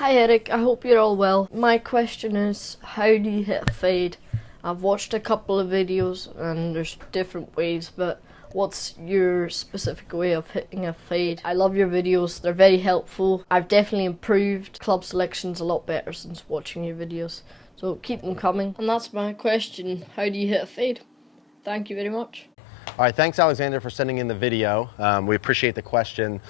Hi Eric, I hope you're all well. My question is, how do you hit a fade? I've watched a couple of videos and there's different ways, but what's your specific way of hitting a fade? I love your videos, they're very helpful. I've definitely improved club selections a lot better since watching your videos, so keep them coming. And that's my question, how do you hit a fade? Thank you very much. All right, thanks Alexander for sending in the video. We appreciate the question.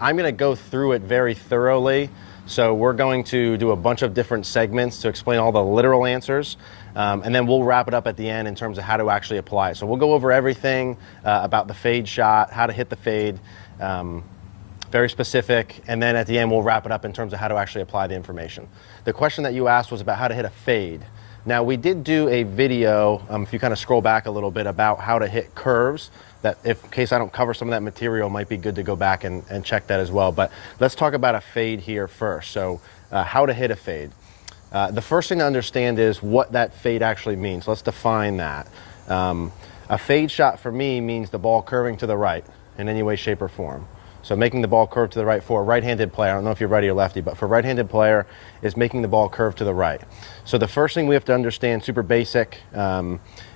I'm going to go through it very thoroughly. So we're going to do a bunch of different segments to explain all the literal answers, and then we'll wrap it up at the end in terms of how to actually apply it. So we'll go over everything about the fade shot, how to hit the fade, very specific, and then at the end we'll wrap it up in terms of how to actually apply the information. The question that you asked was about how to hit a fade. Now we did do a video, if you kind of scroll back a little bit, about how to hit curves. That, in case I don't cover some of that material, might be good to go back and check that as well. But let's talk about a fade here first. So how to hit a fade. The first thing to understand is what that fade actually means. Let's define that. A fade shot for me means the ball curving to the right in any way, shape, or form. So making the ball curve to the right for a right-handed player, I don't know if you're righty or lefty, but for a right-handed player is making the ball curve to the right. So the first thing we have to understand, super basic,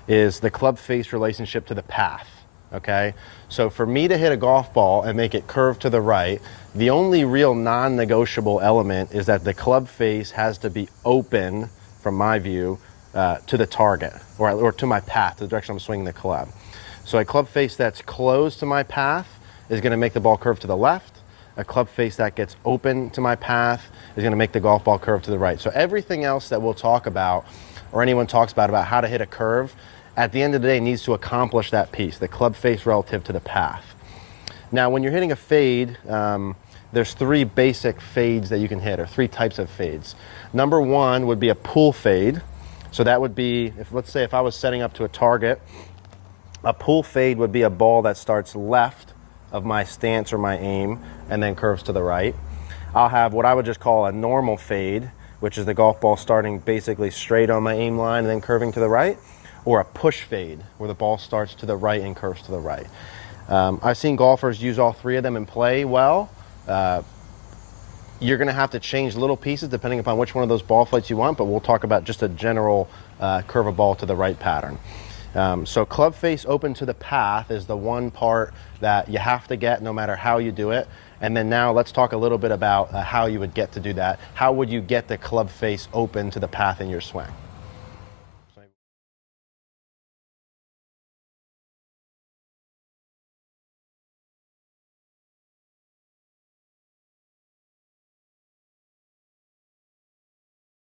is the club face relationship to the path. Okay, so for me to hit a golf ball and make it curve to the right, the only real non-negotiable element is that the club face has to be open, from my view, to the target, or to my path, the direction I'm swinging the club. So a club face that's closed to my path is going to make the ball curve to the left. A club face that gets open to my path is going to make the golf ball curve to the right. So everything else that we'll talk about, or anyone talks about how to hit a curve, at the end of the day needs to accomplish that piece, the club face relative to the path. Now when you're hitting a fade, there's three basic fades that you can hit, or three types of fades. Number one would be a pull fade. So that would be, let's say if I was setting up to a target, a pull fade would be a ball that starts left of my stance or my aim and then curves to the right. I'll have what I would just call a normal fade, which is the golf ball starting basically straight on my aim line and then curving to the right, or a push fade, where the ball starts to the right and curves to the right. I've seen golfers use all three of them and play well. You're gonna have to change little pieces depending upon which one of those ball flights you want, but we'll talk about just a general curve a ball to the right pattern. So club face open to the path is the one part that you have to get no matter how you do it. And then now let's talk a little bit about how you would get to do that. How would you get the club face open to the path in your swing?